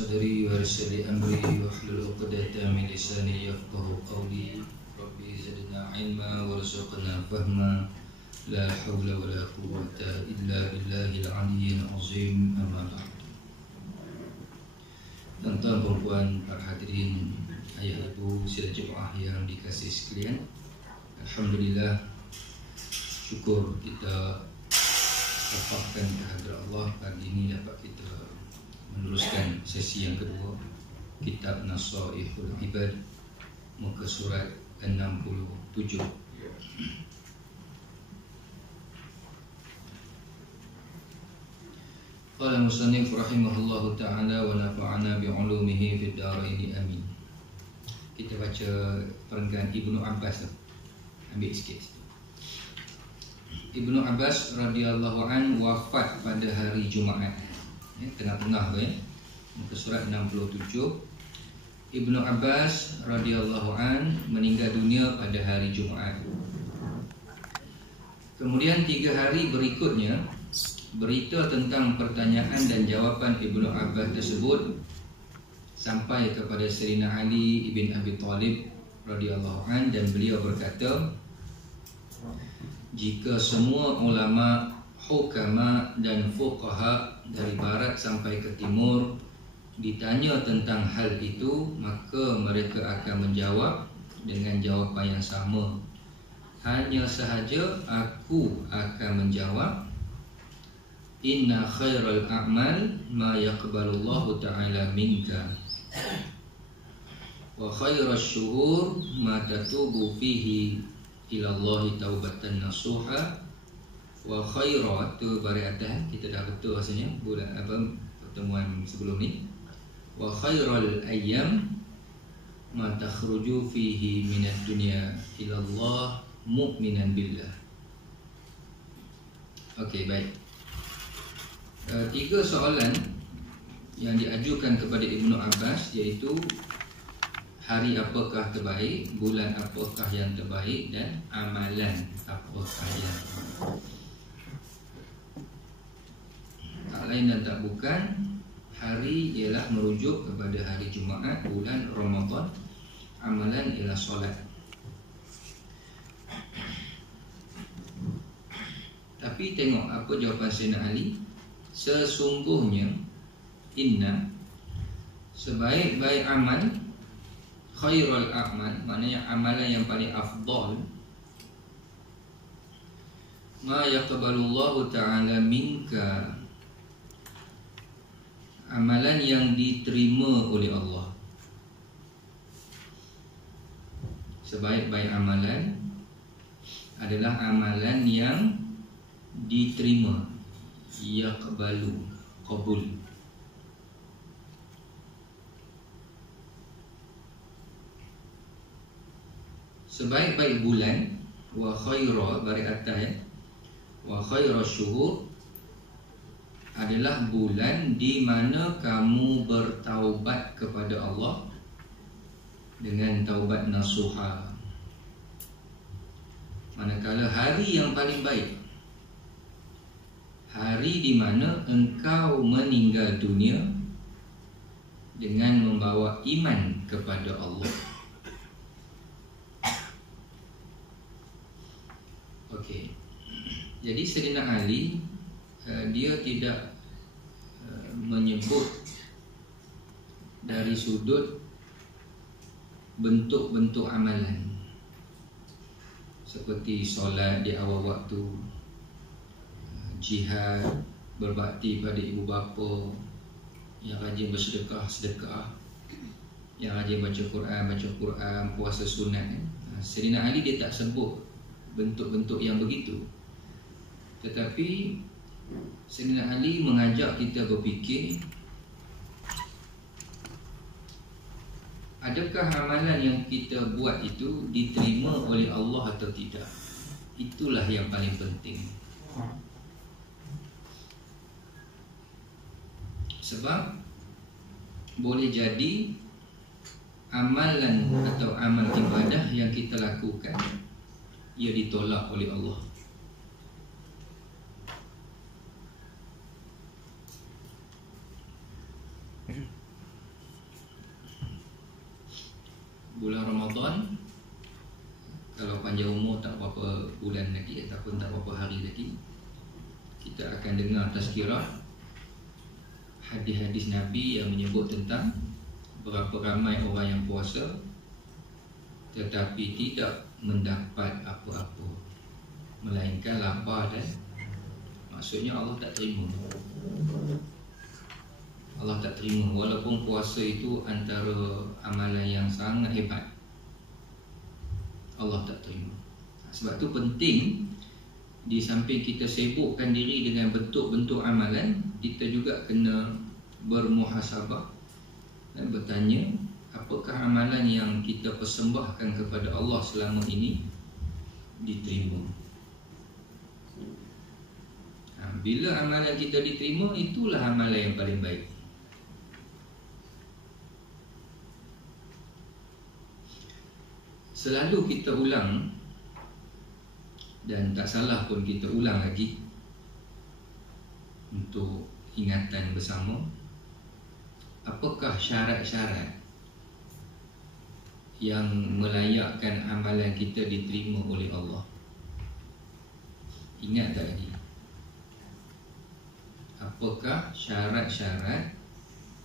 صدري ويسر لي أمري واحلل عقدة من لساني يفقهوا قولي ربي زدنا علما وارزقنا فهما لا حول ولا قوة إلا بالله العلي العظيم أما بعد. Tuan-tuan, perempuan, para hadirin, ayah ibu, sidang jemaah yang dikasihi sekalian, alhamdulillah, syukur kita wafakkan kehadrat Allah. Pagi ini dapat kita meneruskan sesi yang kedua kitab Nasaihul Ibad, muka surat 67. Qala musannif rahimahullahu ta'ala wa nafa'ana bi'ulumihi fid dharain amin. Kita baca perenggan Ibnu Abbas. Ambil sikit. Ibnu Abbas radhiyallahu an wafat pada hari Jumaat. Tengah-tengah tu muka surat 67. Ibnu Abbas radhiyallahu an meninggal dunia pada hari Jumaat. Kemudian 3 hari berikutnya, berita tentang pertanyaan dan jawapan Ibnu Abbas tersebut sampai kepada Sayyidina Ali ibn Abi Talib radhiyallahu an, dan beliau berkata, jika semua ulama, hukama dan fuqaha dari barat sampai ke timur ditanya tentang hal itu, maka mereka akan menjawab dengan jawapan yang sama. Hanya sahaja aku akan menjawab, inna khairal a'mal ma yaqbalullahu ta'ala minka, wa khairas syuhur ma tatubu fihi ilallahi taubatan nasuha, wa khairat tu bari atas kita dah betul rasanya bulan apa pertemuan sebelum ni. Wa khairal ayyam ma takhruju fihi minad dunya ilallah mu'minan billah. Okey, baik. 3 soalan yang diajukan kepada Ibnu Abbas, iaitu hari apakah terbaik, bulan apakah yang terbaik, dan amalan apakah yang terbaik. Tak lain dan tak bukan, hari ialah merujuk kepada hari Jumaat, bulan Ramadan, amalan ialah solat. Tapi tengok apa jawapan Sayyidina Ali. Sesungguhnya inna, sebaik-baik amal, khairul a'mal, maknanya amalan yang paling afdal, ma yaqbalullahu ta'ala minka, amalan yang diterima oleh Allah. Sebaik-baik amalan adalah amalan yang diterima, yaqbalu, qabul. Sebaik-baik bulan, wa khaira bari atas, wa khaira syuhur adalah bulan di mana kamu bertaubat kepada Allah dengan taubat nasuha. Manakala hari yang paling baik, hari di mana engkau meninggal dunia dengan membawa iman kepada Allah. Okey. Jadi Sayyidina Ali dia tidak menyebut dari sudut bentuk-bentuk amalan seperti solat di awal waktu, jihad, berbakti pada ibu bapa, yang rajin bersedekah, yang rajin baca Quran, puasa sunat. Sayyidina Ali dia tak sebut bentuk-bentuk yang begitu. Tetapi Sayyidina Ali mengajak kita berfikir, adakah amalan yang kita buat itu diterima oleh Allah atau tidak? Itulah yang paling penting. Sebab boleh jadi amalan atau amal ibadah yang kita lakukan ia ditolak oleh Allah. bulan Ramadan, kalau panjang umur tak berapa bulan lagi ataupun tak berapa hari lagi, kita akan dengar tazkirah hadis-hadis Nabi yang menyebut tentang berapa ramai orang yang puasa tetapi tidak mendapat apa-apa melainkan lapar dan maksudnya Allah tak terima. Allah tak terima walaupun puasa itu antara amalan yang sangat hebat. Allah tak terima. Sebab tu penting, di samping kita sibukkan diri dengan bentuk-bentuk amalan, kita juga kena bermuhasabah dan bertanya, apakah amalan yang kita persembahkan kepada Allah selama ini diterima. Bila amalan kita diterima, itulah amalan yang paling baik. Selalu kita ulang, dan tak salah pun kita ulang lagi untuk ingatan bersama, apakah syarat-syarat yang melayakkan amalan kita diterima oleh Allah? Ingat tak lagi? Apakah syarat-syarat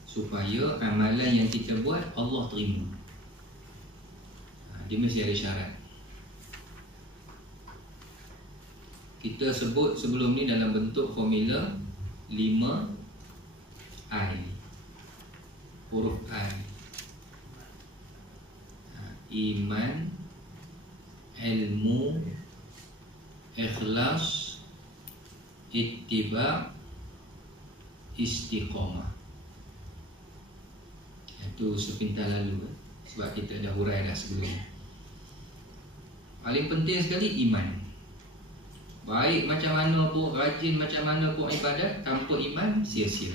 supaya amalan yang kita buat Allah terima? Dia mesti ada syarat. Kita sebut sebelum ni dalam bentuk formula 5I. Huruf I. Iman, ilmu, ikhlas, ittiba', istiqamah. Itu sepintas lalu, sebab kita dah hurai dah sebelum. Paling penting sekali iman. Baik macam mana pun, rajin macam mana pun ibadat, tanpa iman sia-sia.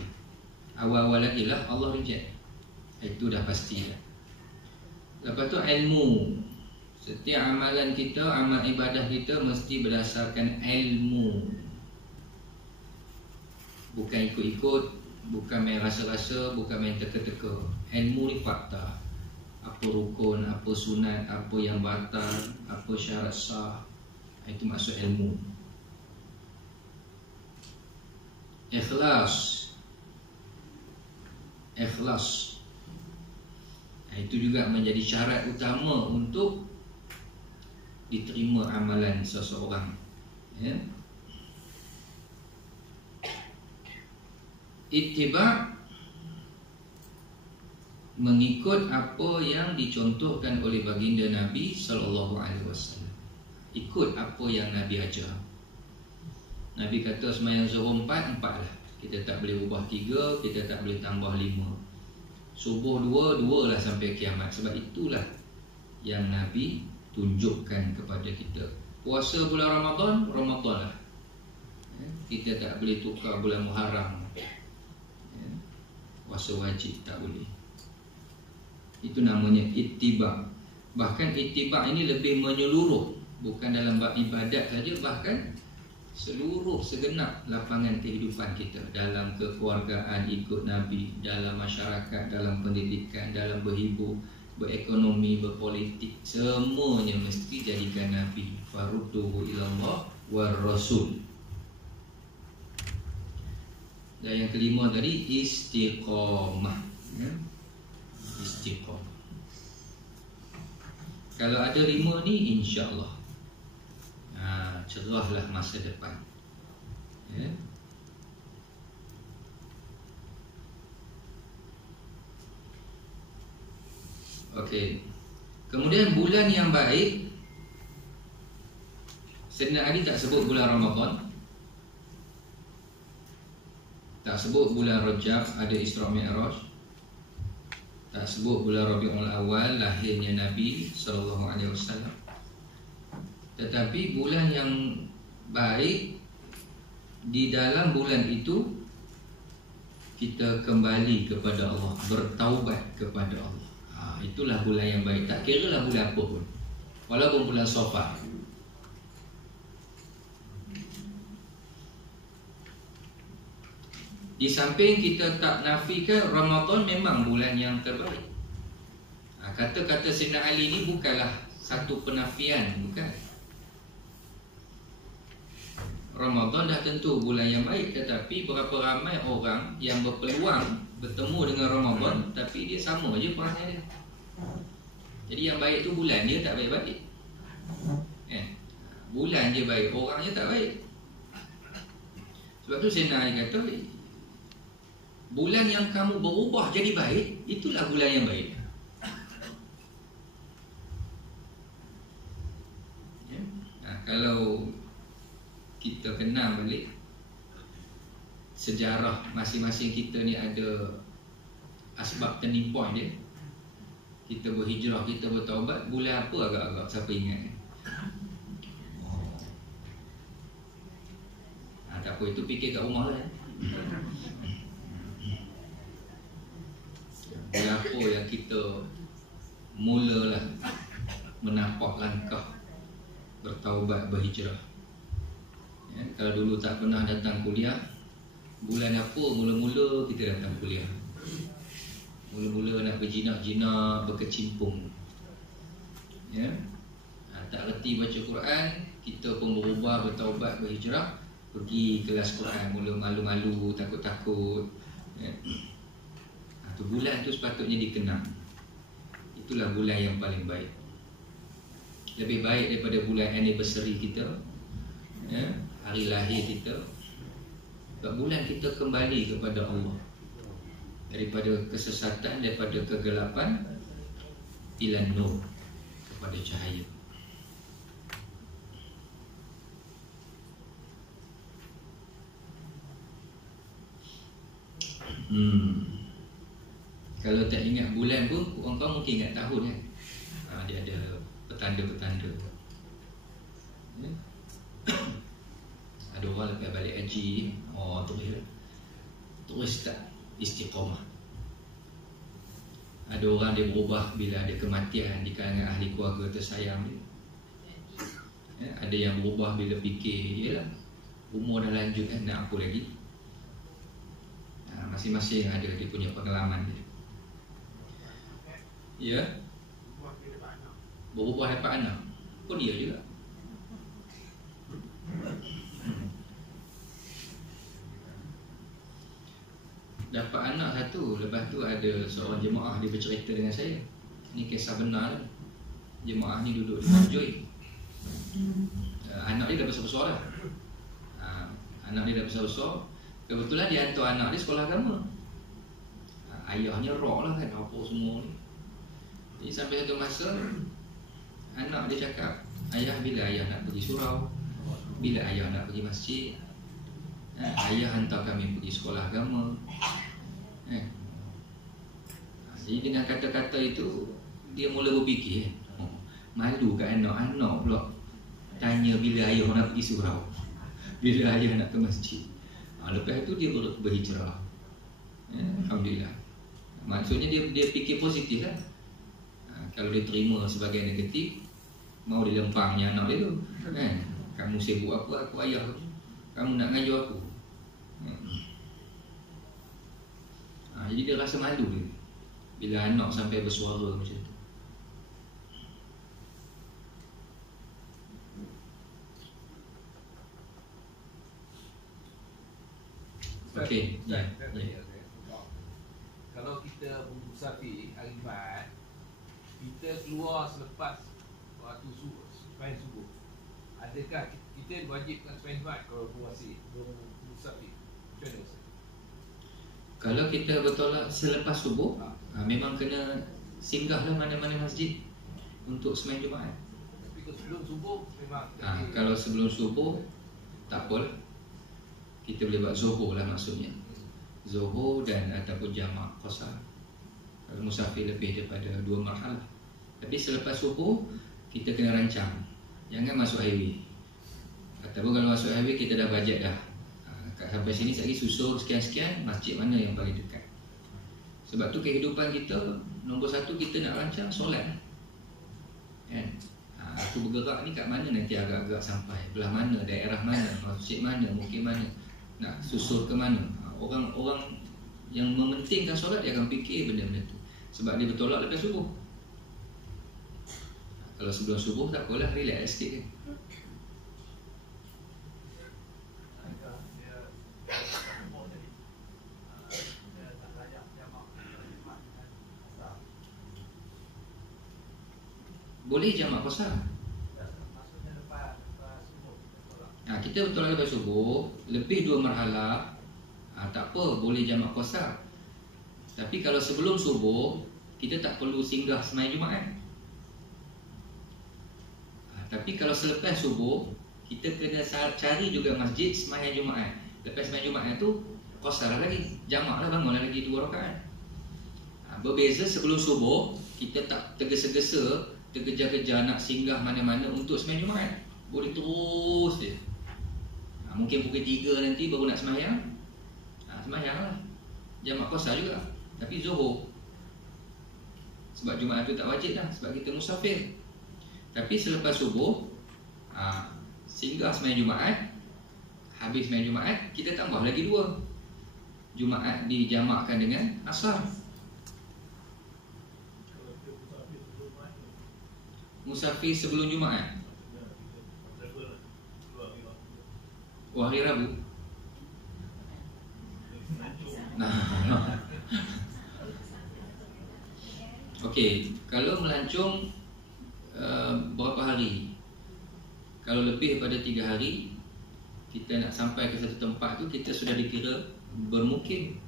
Awal-awal lagi lah Allah reject. Itu dah pasti dah. Lepas tu ilmu. Setiap amalan kita, amal ibadah kita mesti berdasarkan ilmu. Bukan ikut-ikut, bukan main rasa-rasa, bukan main teka-teka. Ilmu ni fakta. Apa rukun, apa sunat, apa yang batal, apa syarat sah. Itu maksud ilmu. Ikhlas. Ikhlas. Itu juga menjadi syarat utama untuk diterima amalan seseorang. Ya. Ittiba', mengikut apa yang dicontohkan oleh baginda Nabi SAW. Ikut apa yang Nabi ajar. Nabi kata sembahyang zuhur 4 lah. Kita tak boleh ubah 3, kita tak boleh tambah 5. Subuh 2 lah sampai kiamat. Sebab itulah yang Nabi tunjukkan kepada kita. Puasa bulan Ramadan, Ramadan lah. Kita tak boleh tukar bulan Muharram. Puasa wajib tak boleh. Itu namanya ittiba'. Bahkan ittiba' ini lebih menyeluruh. Bukan dalam bab ibadat saja, bahkan seluruh segenap lapangan kehidupan kita. Dalam kekeluargaan ikut Nabi, dalam masyarakat, dalam pendidikan, dalam berhibur, berekonomi, berpolitik, semuanya mesti jadikan Nabi. Farudduhu ilallah war rasul. Dan yang kelima tadi istiqamah. Istiqamah. Kalau ada 5 ni, insya-Allah cerahlah masa depan. Ya. Okey. Kemudian bulan yang baik, Sayyidina Ali tak sebut bulan Ramadan, tak sebut bulan Rajab ada Isra Mi'raj, tak sebut bulan Rabiul Awal lahirnya Nabi SAW. Tetapi bulan yang baik, di dalam bulan itu kita kembali kepada Allah, bertaubat kepada Allah. Itulah bulan yang baik. Tak kira lah bulan apa pun, walaupun bulan Safar. Di samping kita tak nafikan Ramadan memang bulan yang terbaik. Kata-kata Sayyidina Ali ni bukanlah satu penafian, bukan. Ramadan dah tentu bulan yang baik, tetapi berapa ramai orang yang berpeluang bertemu dengan Ramadan tapi dia sama je perangai dia. Jadi yang baik tu bulan dia tak baik-baik. Bulan je baik, orangnya tak baik. Sebab tu Sayyidina Ali kata, bulan yang kamu berubah jadi baik, itulah bulan yang baik. Kalau kita kenal balik sejarah masing-masing kita ni, ada asbab turning point dia. Kita berhijrah, kita bertaubat, bulan apa agak-agak siapa ingat? Tak apa, itu fikir kat rumah lah. Bulan apa yang kita mulalah menapak langkah bertaubat, berhijrah. Kalau dulu tak pernah datang kuliah, bulan apa mula-mula kita datang kuliah? Mula-mula nak berjinak-jinak, berkecimpung. Tak reti baca Quran, kita pun berubah, bertaubat, berhijrah, pergi kelas Quran, mula malu-malu, takut-takut. Tu bulan tu sepatutnya dikenang. Itulah bulan yang paling baik. Lebih baik daripada bulan anniversary kita, hari lahir kita. Sebab bulan kita kembali kepada Allah, daripada kesesatan, daripada kegelapan, ila nur, kepada cahaya. Kalau tak ingat bulan pun, orang kau mungkin ingat tahun kan. Dia ada petanda-petanda. Ada orang lepas balik haji, terus tak istiqamah. Ada orang dia berubah bila ada kematian di kalangan ahli keluarga tersayang dia. Ada yang berubah bila fikir, yelah, umur dah lanjut kan, nak apa lagi. Masing-masing ada dia punya pengalaman dia. Ya, berubah dapat anak pun dia juga. Dapat anak satu, lepas tu ada seorang jemaah dia bercerita dengan saya. Ini kisah benar lah. Jemaah ni duduk di Majui. Anak dia dah besar-besar dah. Anak dia dah besar-besar. Kebetulan dia hantar anak dia sekolah agama. Ayahnya rock lah kan, apa semua ni. Jadi sampai satu masa, anak dia cakap, ayah, bila ayah nak pergi surau? Bila ayah nak pergi masjid? Ayah hantar kami pergi sekolah agama. Jadi dengan kata-kata itu, dia mula berfikir, malu kat anak-anak pula tanya bila ayah nak pergi surau, bila ayah nak ke masjid. Lepas itu dia berhijrah. Alhamdulillah. Maksudnya dia fikir positif lah. Kalau dia terima sebagai negatif, mau dilempangnya anak dia tu, kan? Kamu sibuk apa, aku ayah. Kamu nak ngajar aku. Jadi dia rasa malu dia bila anak sampai bersuara macam tu. Okey. Kalau kita musafir hari Jumaat, kita keluar selepas waktu sembahyang subuh, adakah kita wajibkan sembahyang Jumaat kalau musafir? Macam mana Ustaz? Kalau kita bertolak selepas subuh, memang kena singgahlah mana-mana masjid untuk sembahyang Jumaat. Tapi kalau sebelum subuh memang kalau sebelum subuh tak apalah. Kita boleh buat zuhur lah maksudnya. Zuhur dan ataupun jamak qasar. Kalau musafir lebih daripada 2 marhalah. Tapi selepas subuh kita kena rancang. Jangan masuk highway. Ataupun kalau masuk highway kita dah bajet dah. Sampai sini lagi susun sekian-sekian, masjid mana yang paling dekat. Sebab tu kehidupan kita, nombor satu kita nak rancang solat kan? Aku bergerak ni kat mana nanti agak-agak sampai, belah mana, daerah mana, masjid mana, mungkin mana, nak susul ke mana. Orang-orang yang mementingkan solat dia akan fikir benda-benda tu. Sebab dia bertolak lepas subuh. Kalau sebelum subuh tak apalah, relax sikit kan. Boleh jamak qasar. Kita betul lepas subuh lebih 2 marhalah, tak apa, boleh jamak qasar. Tapi kalau sebelum subuh, kita tak perlu singgah sembahyang Jumaat. Tapi kalau selepas subuh, kita kena cari juga masjid sembahyang Jumaat. Lepas sembahyang Jumaat tu qasar lagi, jamak lah, bangunlah lagi 2 rakaat. Berbeza sebelum subuh, kita tak tergesa-gesa, terkejar-kejar nak singgah mana-mana untuk sembahyang Jumaat. Boleh terus je. Mungkin pukul 3 nanti baru nak sembahyang, sembahyang lah, jamak qasar juga. Tapi Zuhur, sebab Jumaat tu tak wajib lah, sebab kita musafir. Tapi selepas subuh, singgah sembahyang Jumaat, habis sembahyang Jumaat, kita tambah lagi 2. Jumaat dijamakkan dengan asar. Musafir sebelum Jumaat, hari Rabu. Okey, kalau melancong berapa hari? Kalau lebih daripada 3 hari, kita nak sampai ke satu tempat tu, kita sudah dikira bermukim.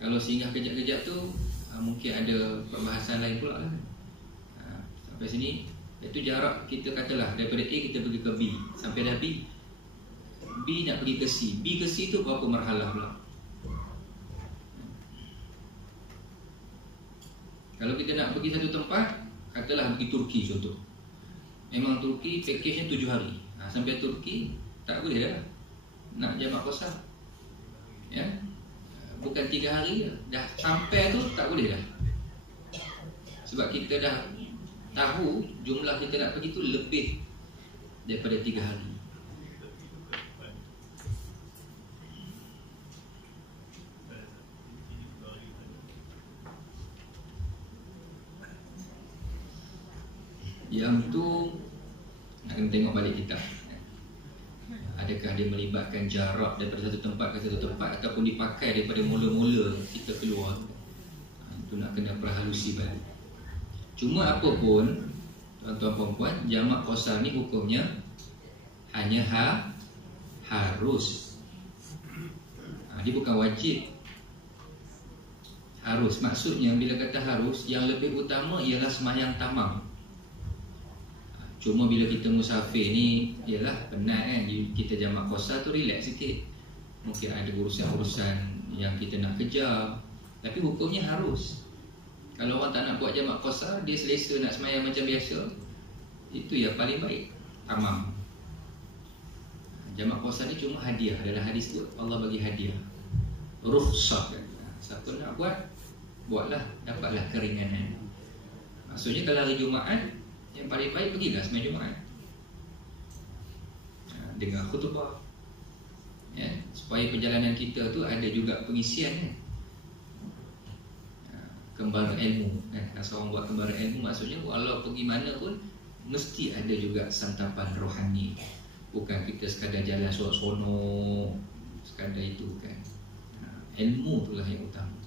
Kalau singgah kejap-kejap tu, mungkin ada perbahasan lain pula lah. Sampai sini, itu jarak kita katalah daripada A kita pergi ke B, sampai dah B nak pergi ke C. B ke C tu berapa marhalah pula? Kalau kita nak pergi satu tempat, katalah pergi Turki contoh. Memang Turki package-nya 7 hari. Sampai Turki tak boleh dah nak jamak qasar. Ya. Bukan 3 hari dah sampai tu tak boleh dah. Sebab kita dah tahu jumlah kita nak pergi tu lebih daripada 3 hari. Yang tu nak kena tengok balik kitab. Adakah dia melibatkan jarak daripada satu tempat ke satu tempat, ataupun dipakai daripada mula-mula kita keluar. Itu nak kena perhalusi balik. Cuma apa pun, tuan-tuan puan-puan, jamak qasar ni hukumnya hanya harus. Dia bukan wajib. Harus. Maksudnya bila kata harus, yang lebih utama ialah sembahyang tamam. Cuma bila kita musafir ni, ialah penat kan, kita jamak qasar tu relax sikit. Mungkin ada urusan-urusan yang kita nak kejar, tapi hukumnya harus. Kalau orang tak nak buat jamak qasar, dia selesa nak sembahyang macam biasa, itu yang paling baik, tamam. Jamak qasar ni cuma hadiah. Dalam hadis tu Allah bagi hadiah, rukhsah kan. Siapa nak buat, buatlah, dapatlah keringanan. Maksudnya kalau hari Jumaat, yang paling baik pergilah sembahyang Jumaat, dengar khutbah, ya, supaya perjalanan kita tu ada juga pengisian kan. Kembara ilmu kan. Kalau seorang buat kembara ilmu, maksudnya walau pergi mana pun mesti ada juga santapan rohani. Bukan kita sekadar jalan sono, sekadar itu kan. Ilmu itulah yang utama.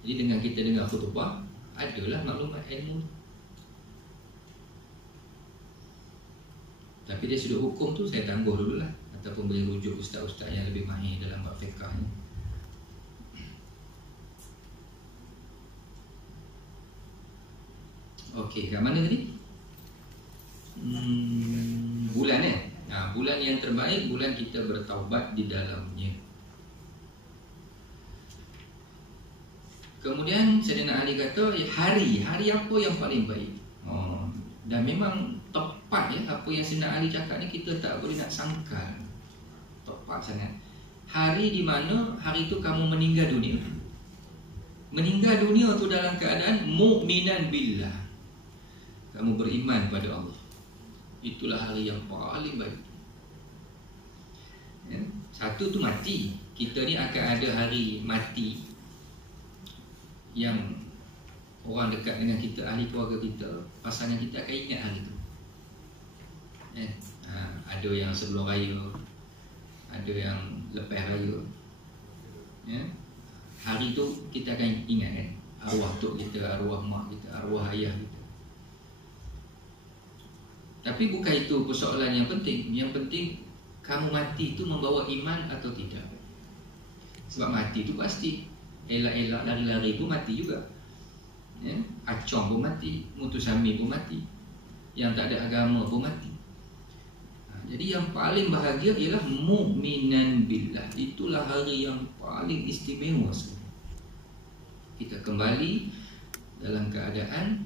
Jadi dengan kita dengar khutbah, adalah maklumat ilmu. Tapi dia sudut hukum tu saya tangguh dululah, ataupun boleh rujuk ustaz-ustaz yang lebih mahir dalam bab fiqh ni. Okey, kat mana tadi? Bulan bulan yang terbaik, bulan kita bertaubat di dalamnya. Kemudian Sayyidina Ali kata, hari apa yang paling baik? Dan memang tepat ya, apa yang Sayyidina Ali cakap ni kita tak boleh nak sangkal. Tepat sangat. Hari di mana hari itu kamu meninggal dunia. Meninggal dunia tu dalam keadaan mu'minan billah. Kamu beriman pada Allah. Itulah hari yang paling baik. Ya. Satu tu mati. Kita ni akan ada hari mati yang orang dekat dengan kita, ahli keluarga kita, pasangan kita akan ingat hari tu. Ada yang sebelum raya, ada yang lepas raya. Hari tu kita akan ingat kan, arwah tok kita, arwah mak kita, arwah ayah kita. Tapi bukan itu persoalan yang penting. Yang penting kamu mati itu membawa iman atau tidak. Sebab mati itu pasti. Elak-elak lari-lari pun mati juga. Acong pun mati, mutusami pun mati, yang tak ada agama pun mati. Jadi yang paling bahagia ialah mukminan billah. Itulah hari yang paling istimewa sekali. Kita kembali dalam keadaan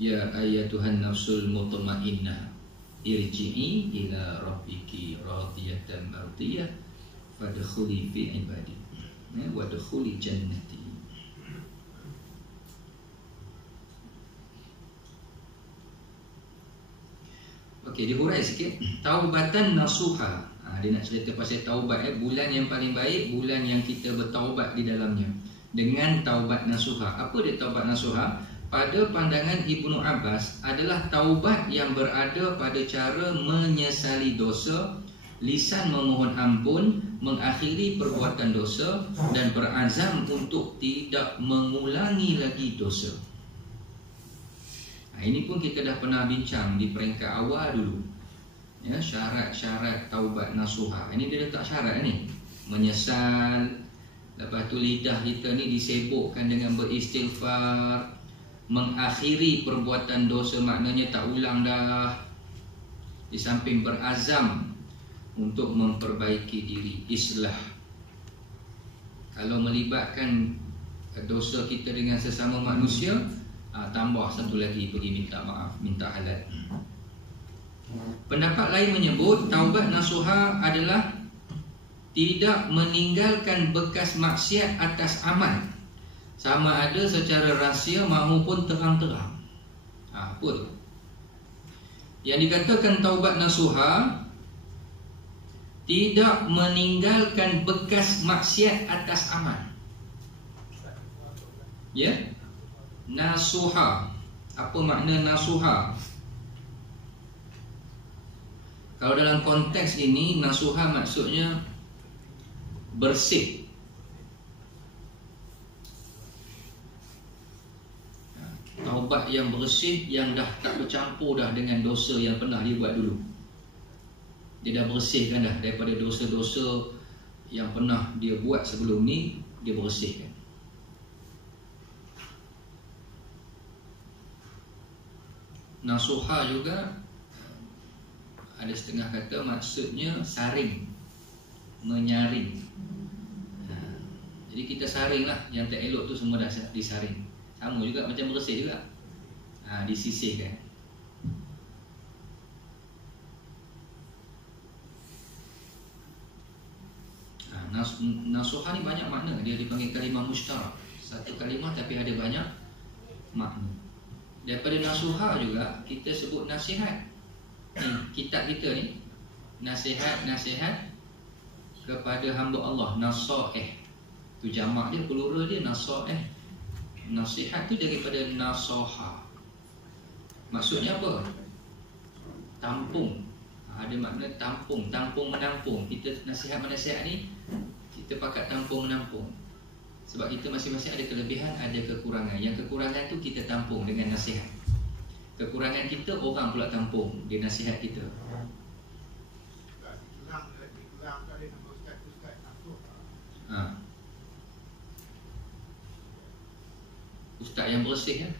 ya ayatuhan nafsul mutmainnah irji'i ila rabbiki radiyatan mardiyah fadkhuli fi ibadi wadkhuli jannati. Okey, dihurai sikit. Taubatan nasuha. Dia nak cerita pasal taubat. Bulan yang paling baik, bulan yang kita bertaubat di dalamnya dengan taubat nasuha. Apa dia taubat nasuha? Pada pandangan Ibnu Abbas adalah taubat yang berada pada cara menyesali dosa, lisan memohon ampun, mengakhiri perbuatan dosa dan berazam untuk tidak mengulangi lagi dosa. Ini pun kita dah pernah bincang di peringkat awal dulu. Syarat-syarat taubat nasuha. Ini dia letak syarat ni. Menyesal. Lepas tu lidah kita ni disibukkan dengan beristighfar, mengakhiri perbuatan dosa, maknanya tak ulang dah. Di samping berazam untuk memperbaiki diri, islah. Kalau melibatkan dosa kita dengan sesama manusia, tambah satu lagi, pergi minta maaf, minta halal. Pendapat lain menyebut taubat nasuha adalah tidak meninggalkan bekas maksiat atas amal, sama ada secara rahsia maupun terang-terang. Apa tu? Yang dikatakan taubat nasuha tidak meninggalkan bekas maksiat atas amal. Ya? Nasuha. Apa makna nasuha? Kalau dalam konteks ini, nasuha maksudnya bersih. Taubat yang bersih, yang dah tak bercampur dah dengan dosa yang pernah dia buat dulu. Dia dah bersihkan dah daripada dosa-dosa yang pernah dia buat sebelum ni, dia bersihkan. Nasuha juga ada setengah kata maksudnya saring, menyaring. Jadi kita saring lah, yang tak elok tu semua dah disaring. Sama juga macam bersih juga, disisihkan. Nasuha ni banyak makna. Dia dipanggil kalimah musytarak. Satu kalimah tapi ada banyak makna. Daripada nasuha juga kita sebut nasihat. Kitab kita ni nasihat-nasihat kepada hamba Allah, nasaih. Tu jamak dia, plural dia nasaih. Nasihat tu daripada nasaha. Maksudnya apa? Tampung. Ada makna tampung, tampung menampung. Kita nasihat-menasihat ni kita pakat tampung menampung. Sebab kita masing-masing ada kelebihan, ada kekurangan. Yang kekurangan tu kita tampung dengan nasihat. Kekurangan kita orang pula tampung dia nasihat kita. Ustaz yang bersih kan?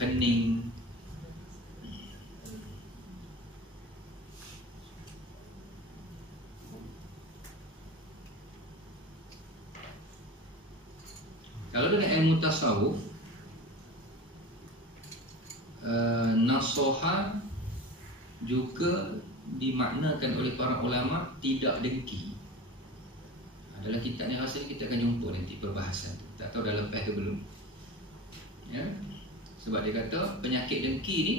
Hening. Kalau dengan ilmu tasawuf, nasoha juga dimaknakan oleh para ulama tidak dengki. Dalam kitab ni rasanya kita akan jumpa nanti perbahasan tu. Tak tahu dah lepas ke belum. Ya? Sebab dia kata penyakit dengki ni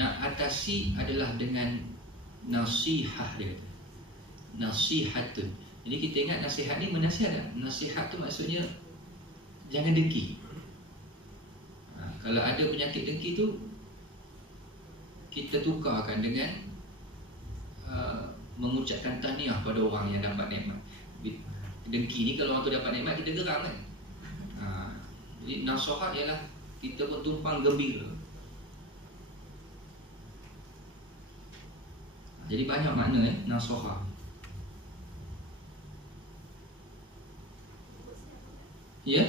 nak atasi adalah dengan nasihah dia kata. Nasihatun. Jadi kita ingat nasihat ni menasihat tak? Nasihat tu maksudnya jangan dengki. Kalau ada penyakit dengki tu, kita tukarkan dengan mengucapkan tahniah pada orang yang dapat nikmat. Dengki ni kalau orang tu dapat nikmat, kita geram kan. Jadi nasihat ialah kita pun tumpang gembira. Jadi banyak makna nasihat. Ya.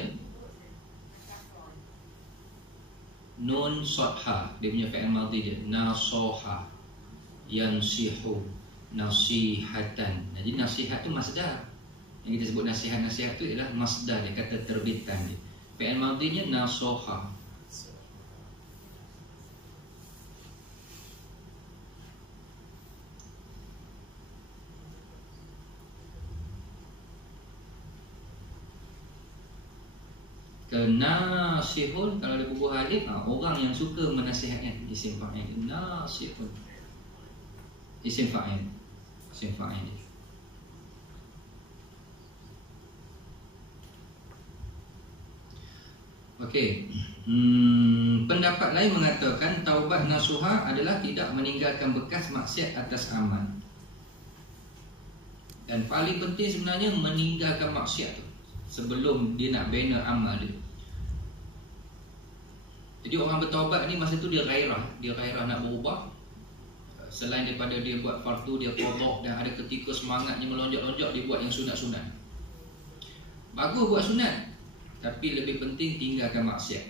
Nun sotha, dia punya fi'il madhi dia, nasoha, yansihu, nasihatan. Jadi nasihat tu masdar. Yang kita sebut nasihat-nasihat tu ialah masdar dia, kata terbitan dia. Fi'il madhinya nasoha. Nasihun, kalau ada bubuh alif, orang yang suka menasihatkan, isim fa'il. Nasihun, isim fa'il. Isim fa'il. Okey. Pendapat lain mengatakan taubat nasuha adalah tidak meninggalkan bekas maksiat atas amal. Dan paling penting sebenarnya meninggalkan maksiat tu sebelum dia nak bina amal dia. Jadi orang bertaubat ni masa tu dia gairah nak berubah. Selain daripada dia buat fardu, dia qada, dan ada ketika semangatnya melonjak-lonjak, dia buat yang sunat-sunat. Bagus buat sunat, tapi lebih penting tinggalkan maksiat.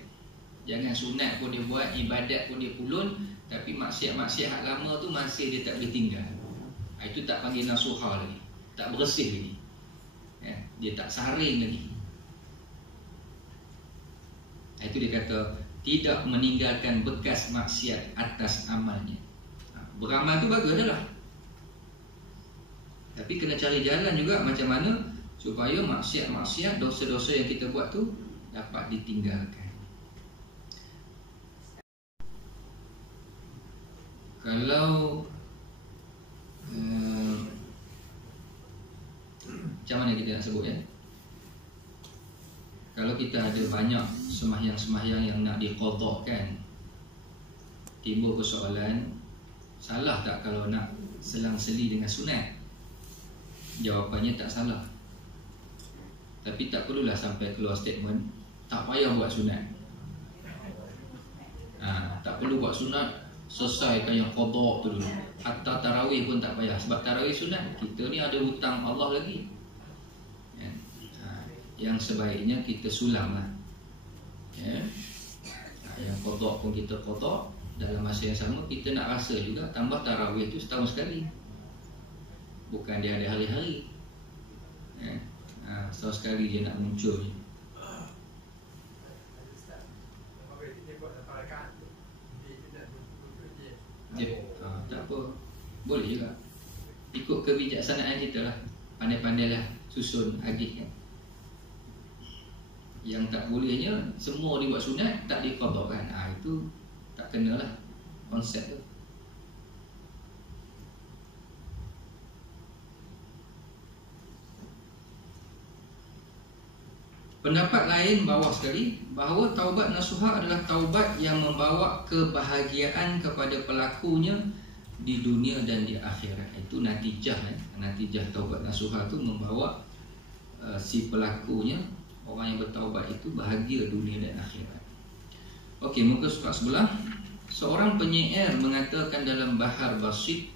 Jangan sunat pun dia buat, ibadat pun dia pulun, tapi maksiat-maksiat hak lama tu masih dia tak boleh tinggal. Itu tak panggil nasuha lagi, tak bersih lagi. Dia tak saring lagi. Itu dia kata tidak meninggalkan bekas maksiat atas amalnya. Beramal tu bagus adalah, tapi kena cari jalan juga macam mana supaya maksiat-maksiat, dosa-dosa yang kita buat tu dapat ditinggalkan. Kalau macam mana kita nak sebut ya? Kalau kita ada banyak sembahyang-sembahyang yang nak diqadhakan, timbul persoalan, salah tak kalau nak selang-seli dengan sunat? Jawapannya tak salah. Tapi tak perlulah sampai keluar statement tak payah buat sunat. Tak perlu buat sunat, selesaikan yang qadha tu dulu. Hatta tarawih pun tak payah, sebab tarawih sunat. Kita ni ada hutang Allah lagi. Yang sebaiknya kita sulam lah. Yang qadha pun kita qadha. Dalam masa yang sama kita nak rasa juga tambah tarawih tu setahun sekali, bukan dia ada hari-hari. Setahun sekali dia nak muncul. Tak apa, boleh juga. Ikut kebijaksanaan kita lah. Pandai-pandailah susun hadis kan. Yang tak bolehnya semua dibuat sunat, tak diqadhakan. Itu tak kenalah konsep tu. Pendapat lain bawah sekali bahawa taubat nasuha adalah taubat yang membawa kebahagiaan kepada pelakunya di dunia dan di akhirat. Itu natijah natijah taubat nasuha itu membawa si pelakunya, orang yang bertaubat itu bahagia dunia dan akhirat. Okey, muka surat sebelah. Seorang penyair mengatakan dalam Bahar Basit,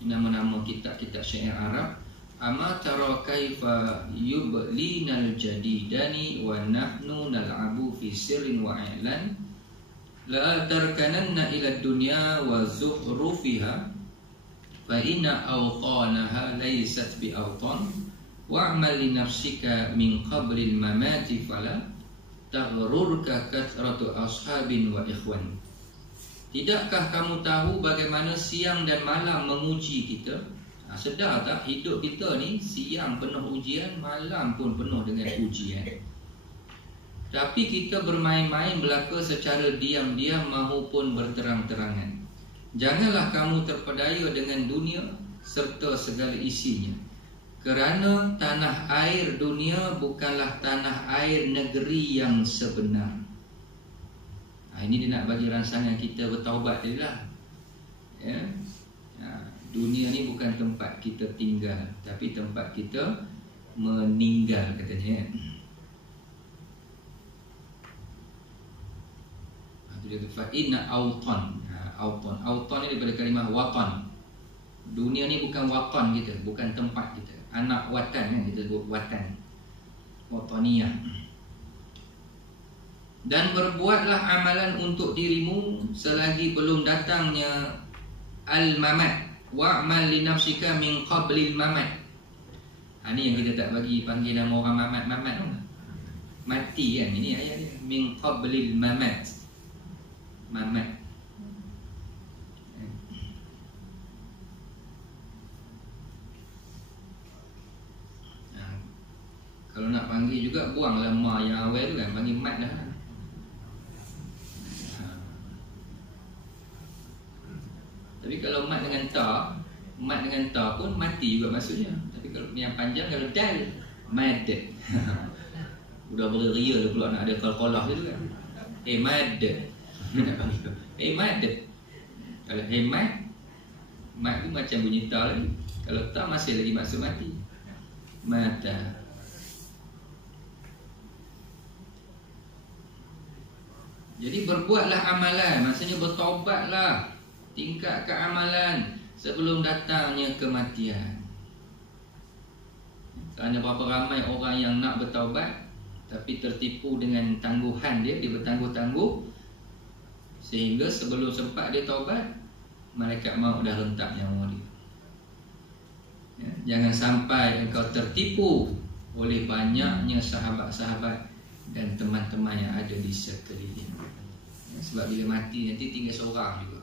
nama-nama kitab-kitab syair Arab, ama tara kaifa yublinal jadidani wa nahnu nal'abu fi sirrin wa i'lan la tarkananna ila dunya wa zuhrufiha fa inna awtanaha laysat bi awtan wa'mal li nafsika min qablil mamati fala taghrurka kathratu ashabin wa ikhwan. Tidakkah kamu tahu bagaimana siang dan malam menguji kita? Sedar tak hidup kita ni siang penuh ujian, malam pun penuh dengan ujian. Tapi kita bermain-main belaka secara diam-diam maupun berterang-terangan. Janganlah kamu terpedaya dengan dunia serta segala isinya. Kerana tanah air dunia bukanlah tanah air negeri yang sebenar. Ini dia nak bagi rangsangan kita bertaubat tadi lah. Ya. Dunia ni bukan tempat kita tinggal, tapi tempat kita meninggal, katanya. Itu dia fa inna autan. Autan ni daripada kalimah watan. Dunia ni bukan watan kita, bukan tempat kita. Anak watan kan kita sebut watan. Wataniyah. Dan berbuatlah amalan untuk dirimu selagi belum datangnya al-mamat. Wa'mal li nafsika min qablil mamat. Ini yang kita tak bagi panggil nama orang mamat tu. Mati kan, ini ayat dia. Min qablil mamat. Mamat. Kalau nak panggil juga buanglah ma yang awal tu kan, panggil mat dah. Tapi kalau mat dengan ta pun mati juga maksudnya. Tapi kalau yang panjang, kalau dal, mad. Udah beria dah pula nak ada qalqalah tu kan. Mad. Mad. Kalau mat tu macam bunyi ta lagi. Kalau ta masih lagi maksud mati. Mata. Jadi berbuatlah amalan, maksudnya bertaubatlah, tingkatkan amalan sebelum datangnya kematian. Kerana berapa ramai orang yang nak bertaubat tapi tertipu dengan tangguhan dia bertangguh-tangguh, sehingga sebelum sempat dia taubat, malaikat maut dah rentak nyawa dia. Jangan sampai engkau tertipu oleh banyaknya sahabat-sahabat dan teman-teman yang ada di sekeliling. Sebab bila mati nanti tinggal seorang juga.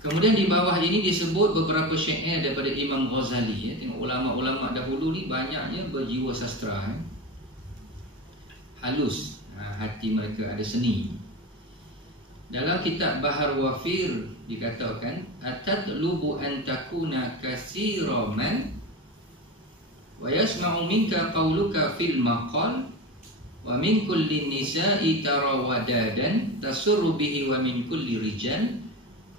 Kemudian di bawah ini disebut beberapa syair daripada Imam Ghazali. Tengok ulama-ulama dahulu ni banyaknya berjiwa sastra. Halus, hati mereka ada seni. Dalam kitab Bahar Wafir dikatakan, atatlubu an takuna katsiraman wa yasma'u minka qawluka fil maqal wa min kulli nisa'i tarawadadan tasurru bihi wa min kulli rijal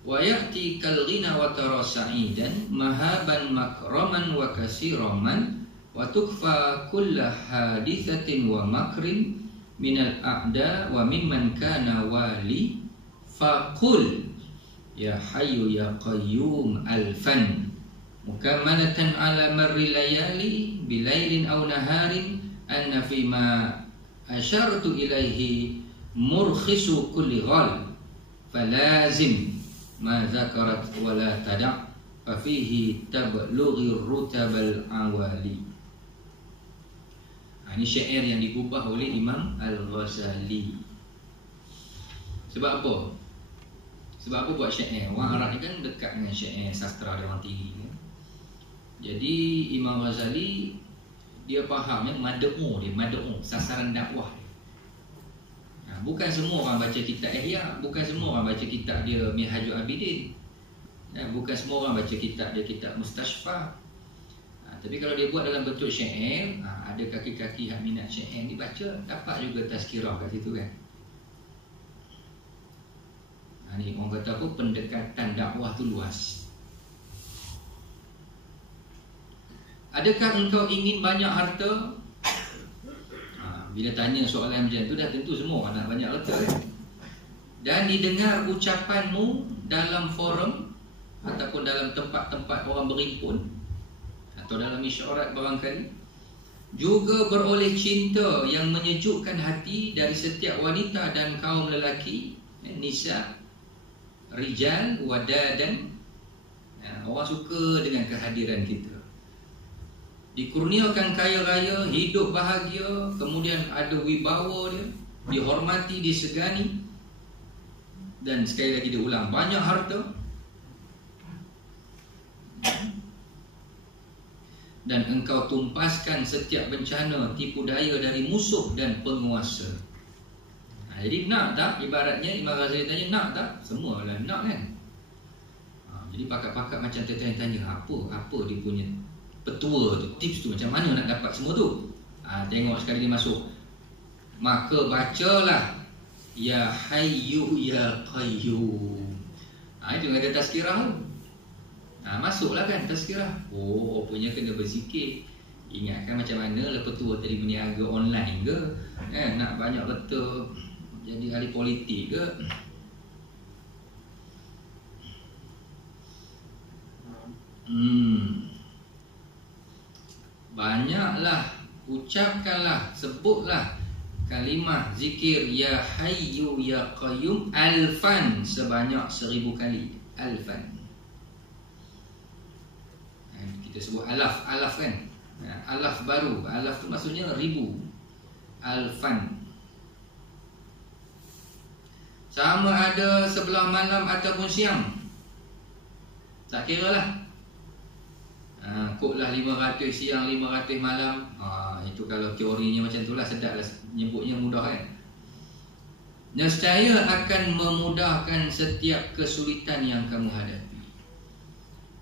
wa ya'ti kal ghina wa tara sa'idan mahaban makraman wa kasiraman wa tukfa kulla hadithatin wa makrin minal a'da wa mimman kana wali faqul ya hayyu ya qayyum alfan mukammalatan ala marri layali bilailin aw naharin anna fi ma asyartu ilaihi murkhisu kulli ghal falazim ma zakarat wa la tada' fa fihi tablughi rutabal awali. Ini syair yang digubah oleh Imam Al-Ghazali. Sebab apa? Sebab apa buat syair? Orang Arab ni kan dekat dengan syair sastra dia orang tinggi. Jadi Imam Ghazali dia faham mad'u dia, sasaran dakwah dia. Bukan semua orang baca kitab Ihya, bukan semua orang baca kitab dia Minhajul Abidin. Bukan semua orang baca kitab dia, kitab Mustashfa. Tapi kalau dia buat dalam bentuk syair, ada kaki-kaki hak minat syair dibaca, dapat juga tazkirah kat situ kan. Ni orang kata apa, pendekatan dakwah tu luas. Adakah engkau ingin banyak harta? Bila tanya soalan macam tu, dah tentu semua orang nak banyak harta kan? Dan didengar ucapanmu dalam forum ataupun dalam tempat-tempat orang berhimpun atau dalam isyarat barangkali, juga beroleh cinta yang menyejukkan hati dari setiap wanita dan kaum lelaki, nisa, rijal, wadadan. Orang suka dengan kehadiran kita. Dikurniakan kaya raya, hidup bahagia, kemudian ada wibawa dia, dihormati, disegani, dan sekali lagi diulang, banyak harta, dan engkau tumpaskan setiap bencana, tipu daya dari musuh dan penguasa. Jadi nak tak? Ibaratnya Imam Ghazali tanya, nak tak? Semua lah nak kan. Jadi pakar-pakar macam tanya apa dia punya petua tu, tips tu macam mana nak dapat semua tu. Tengok sekali dia masuk, maka bacalah Ya Hayyu Ya Qayyum. Itu ada tazkirah tu. Masuklah kan tazkirah. Rupanya kena berzikir. Ingatkan macam mana lepas tu tadi berniaga online ke, nak banyak betul jadi ahli politik ke. Banyaklah, ucapkanlah, sebutlah kalimah zikir Ya Hayyu Ya Qayyum alfan, sebanyak 1000 kali. Alfan, kita sebut alaf kan. Alaf baru, alaf tu maksudnya 1000. Alfan, sama ada sebelah malam ataupun siang, tak kira lah. Kotlah 500 siang, 500 malam. Itu kalau teorinya macam tu lah, sedap lah, nyebutnya mudah kan. Nescaya akan memudahkan setiap kesulitan yang kamu hadapi.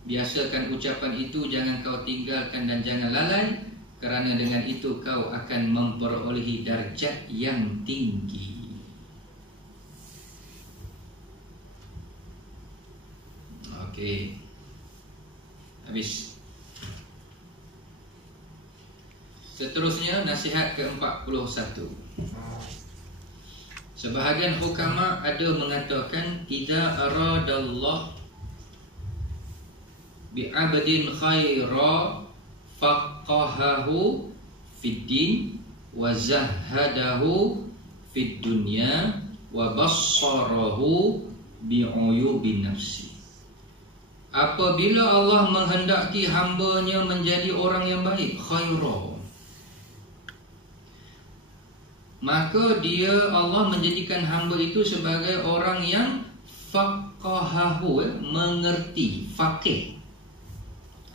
Biasakan ucapan itu, jangan kau tinggalkan dan jangan lalai, kerana dengan itu kau akan memperolehi darjat yang tinggi. Okey, habis. Seterusnya nasihat ke-41. Sebahagian hukama ada mengatakan idza aradallah bi'abdin khaira faqahahu fid din wa zahhadahu fid dunya wa bassarahu bi'uyubin nafsi. Apabila Allah menghendaki hamba-Nya menjadi orang yang baik, khaira, maka Allah menjadikan hamba itu sebagai orang yang faqahahu, mengerti, faqih.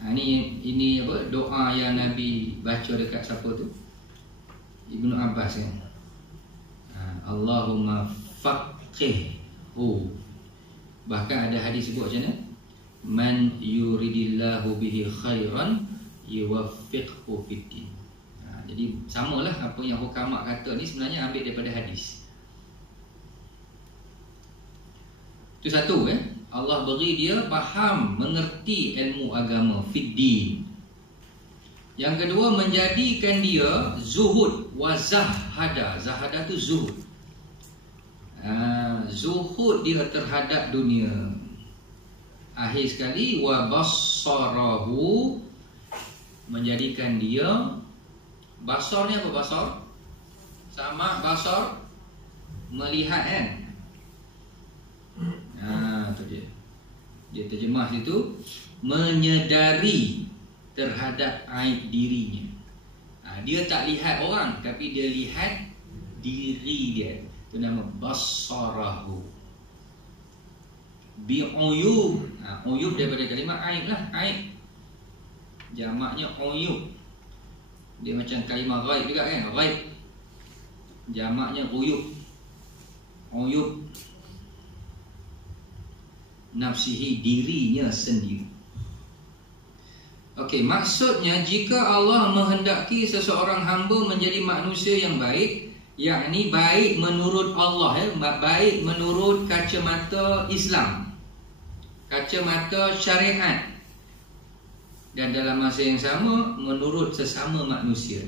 Ini apa, doa yang Nabi baca dekat siapa tu? Ibnu Abbas kan. Allahumma faqihhu. Bahkan ada hadis sebut macam mana? Man yuridillahu bihi khairan yuwaffiqhu fid din. Jadi samalah apa yang hukama kata ni sebenarnya ambil daripada hadis. Itu satu Allah beri dia faham, mengerti ilmu agama, fiddin. Yang kedua, menjadikan dia zuhud wa zahada. Zahada tu zuhud. Zuhud dia terhadap dunia. Akhir sekali, wa bassarahu, menjadikan dia, basar ni apa basar? Sama basar melihat kan. Tu dia. Dia terjemah situ, menyedari terhadap aib dirinya. Dia tak lihat orang, tapi dia lihat diri dia. Itu nama basarahu. Bi'uyub. Uyub daripada kalimah aib lah. Aib jamaknya uyub. Dia macam kalimah ghaib juga kan. Ghaib jamaknya uyub. Uyub nafsihi, dirinya sendiri. Okey, maksudnya jika Allah menghendaki seseorang hamba menjadi manusia yang baik, yakni baik menurut Allah, baik menurut kacamata Islam, kacamata syariat, dan dalam masa yang sama menurut sesama manusia.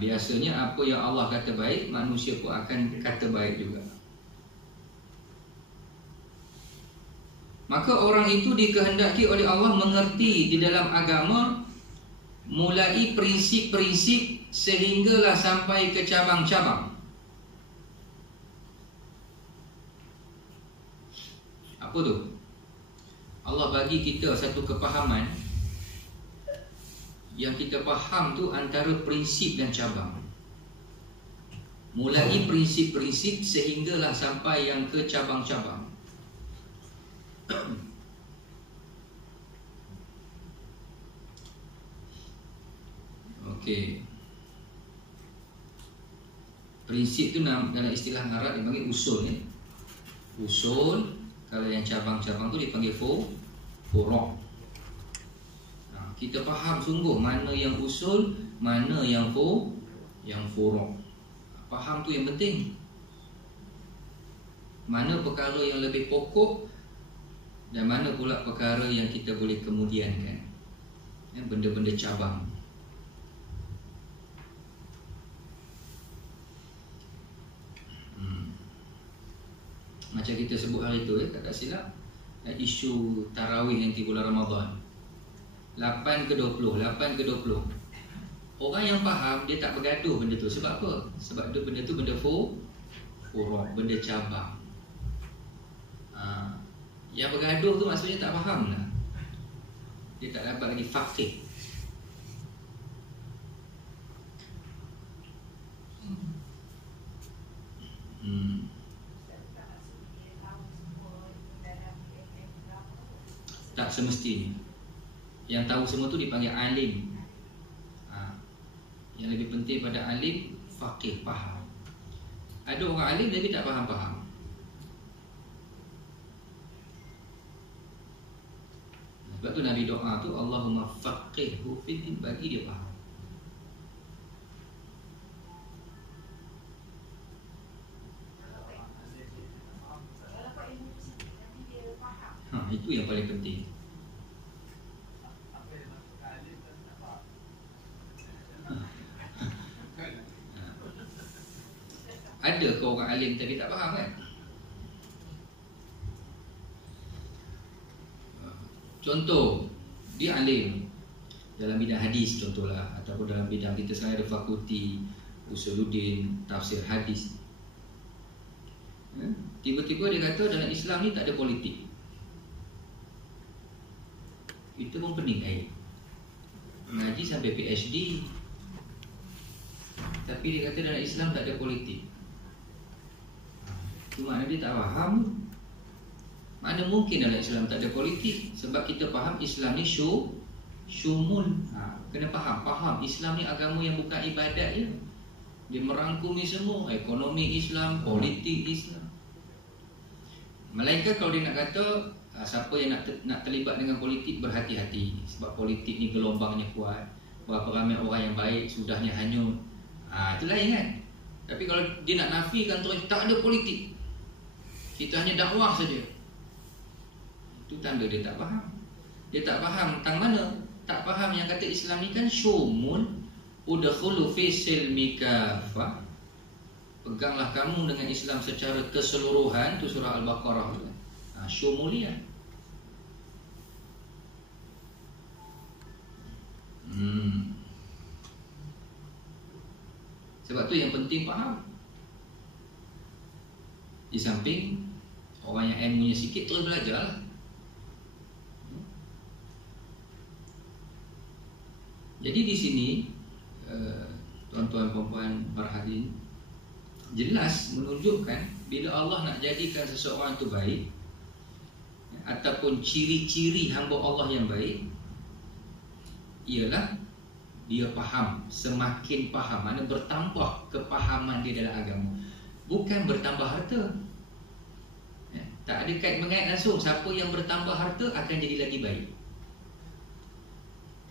Biasanya apa yang Allah kata baik, manusia pun akan kata baik juga. Maka orang itu dikehendaki oleh Allah mengerti di dalam agama, mulai prinsip-prinsip sehinggalah sampai ke cabang-cabang. Apa tu? Allah bagi kita satu kepahaman, yang kita faham tu antara prinsip dan cabang. Mulai prinsip-prinsip sehinggalah sampai yang ke cabang-cabang. Okey. Prinsip tu dalam istilah Arab dipanggil usul ni. Usul, kalau yang cabang-cabang tu dipanggil furu'. Kita faham sungguh mana yang usul, mana yang furu'. Faham tu yang penting. Mana perkara yang lebih pokok dan mana pula perkara yang kita boleh kemudiankan, benda-benda cabang. Macam kita sebut hari tu, tak silap, isu tarawih nanti bulan Ramadan 8 ke 20. Orang yang faham, dia tak bergaduh benda tu. Sebab apa? Sebab benda tu benda furu', benda cabang. Yang bergaduh tu maksudnya tak faham lah. Dia tak dapat lagi faqih. Tak semestinya. Yang tahu semua tu dipanggil alim. Yang lebih penting pada alim, faqih, faham. Ada orang alim tapi tak faham-faham. Sebab tu Nabi doa tu, Allahumma faqihhu fiddin, bagi dia faham. Itu yang paling penting. Ada ke orang alim tapi tak faham kan? Contoh, dia alim dalam bidang hadis contohlah, ataupun dalam bidang kita sekarang ada fakulti usuluddin, tafsir hadis. Tiba-tiba dia kata dalam Islam ni tak ada politik. Itu pun pening air. Mengaji sampai PhD, tapi dia kata dalam Islam tak ada politik. Itu makna dia tak faham. Mana mungkin dalam Islam tak ada politik? Sebab kita faham Islam ni syumul. Kena faham Islam ni agama yang bukan ibadat je. Dia merangkumi semua, ekonomi Islam, politik Islam. Melainkan kalau dia nak kata siapa yang nak terlibat dengan politik, berhati-hati. Sebab politik ni gelombangnya kuat. Berapa ramai orang yang baik sudahnya hanyut. Itu lain kan. Tapi kalau dia nak nafikan terus, tak ada politik, kita hanya dakwah saja, itu tanda dia tak faham. Dia tak faham tentang mana? Tak faham yang kata Islam ni kan syumul, udkhulu fi silmi kafah. Peganglah kamu dengan Islam secara keseluruhan. Tu surah Al-Baqarah. Syumuliyah. Sebab tu yang penting faham. Di samping orang yang ilmunya sikit, terus belajar lah. Jadi di sini tuan-tuan puan-puan para hadirin, jelas menunjukkan bila Allah nak jadikan seseorang itu baik, ataupun ciri-ciri hamba Allah yang baik, ialah dia faham. Semakin faham, mana bertambah kepahaman dia dalam agama, bukan bertambah harta. Tak ada kait mengait langsung. Siapa yang bertambah harta akan jadi lagi baik.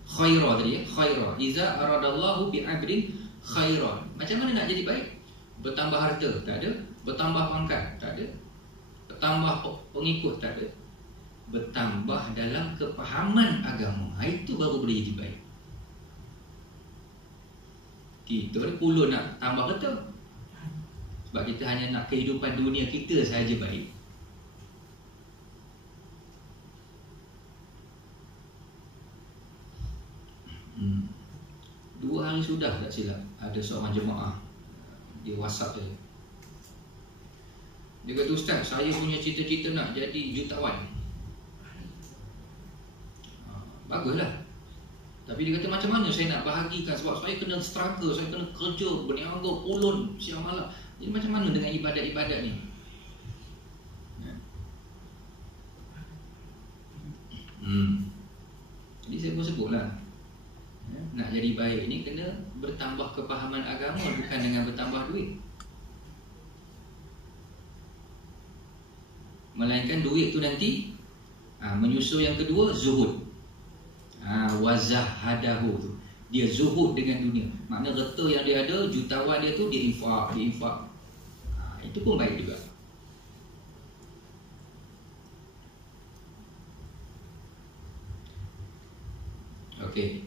Khairah tadi, khairah. Iza aradallahu bi'abdin khairah. Macam mana nak jadi baik? Bertambah harta? Tak ada. Bertambah pangkat? Tak ada. Bertambah pengikut? Tak ada. Bertambah dalam kepahaman agama. Itu baru boleh jadi baik. Kita perlu nak tambah harta, sebab kita hanya nak kehidupan dunia kita sahaja baik. Dua hari sudah tak silap, ada seorang jemaah dia WhatsApp saya. Dia kata, Ustaz, saya punya cita-cita nak jadi jutawan. Baguslah. Tapi dia kata, macam mana saya nak bahagikan? Sebab saya kena struggle, saya kena kerja, berniaga, ulun, siang malam. Jadi macam mana dengan ibadat-ibadat ni? Jadi saya pun sebutlah, nak jadi baik ni kena bertambah kepahaman agama, bukan dengan bertambah duit. Melainkan duit tu nanti menyusul yang kedua, zuhud. Wa wazahadahu tu. Dia zuhud dengan dunia. Makna reta yang dia ada, jutawan dia tu dia infak. Itu pun baik juga. Okey.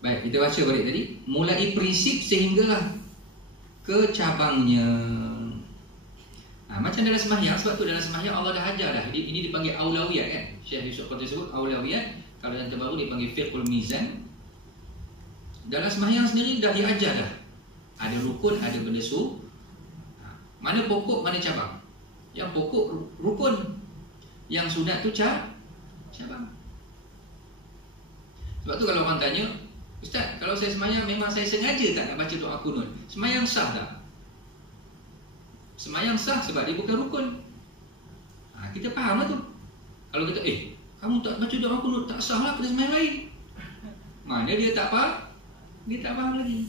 Baik, kita baca balik tadi. Mulai prinsip sehinggalah ke cabangnya. Macam dalam sembahyang, sebab tu dalam sembahyang Allah dah ajar dah. Ini dipanggil aulawiyat kan. Syekh Yusuf Qadri sebut aulawiyat. Kalau yang terbaru dipanggil fiqhul mizan. Dalam sembahyang sendiri dah diajar dah. Ada rukun, ada benda mana pokok, mana cabang. Yang pokok rukun, yang sunat tu cabang. Sebab tu kalau orang tanya, Ustaz, kalau saya sembahyang memang saya sengaja tak nak baca doa kunut, sembahyang sah tak? Sembahyang sah sebab dia bukan rukun. Kita faham lah tu. Kalau kita kamu tak baca doa kunut, tak sah lah, kena sembahyang lain. Mana dia tak faham? Dia tak faham lagi.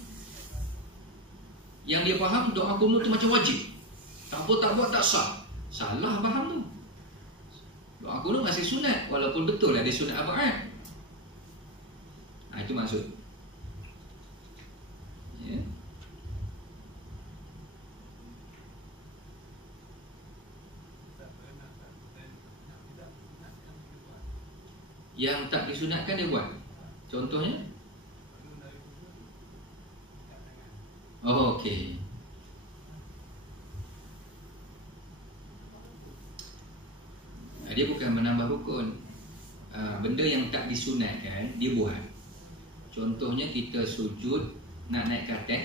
Yang dia faham doa kunut tu macam wajib. Tak buat tak sah. Salah faham tu. Doa kunut masih sunat, walaupun betul ada sunat abad. Itu maksud. Ya. Yang tak disunatkan dia buat. Contohnya? Okey. Dia bukan menambah rukun. Benda yang tak disunatkan dia buat. Contohnya kita sujud nak naik ke atas,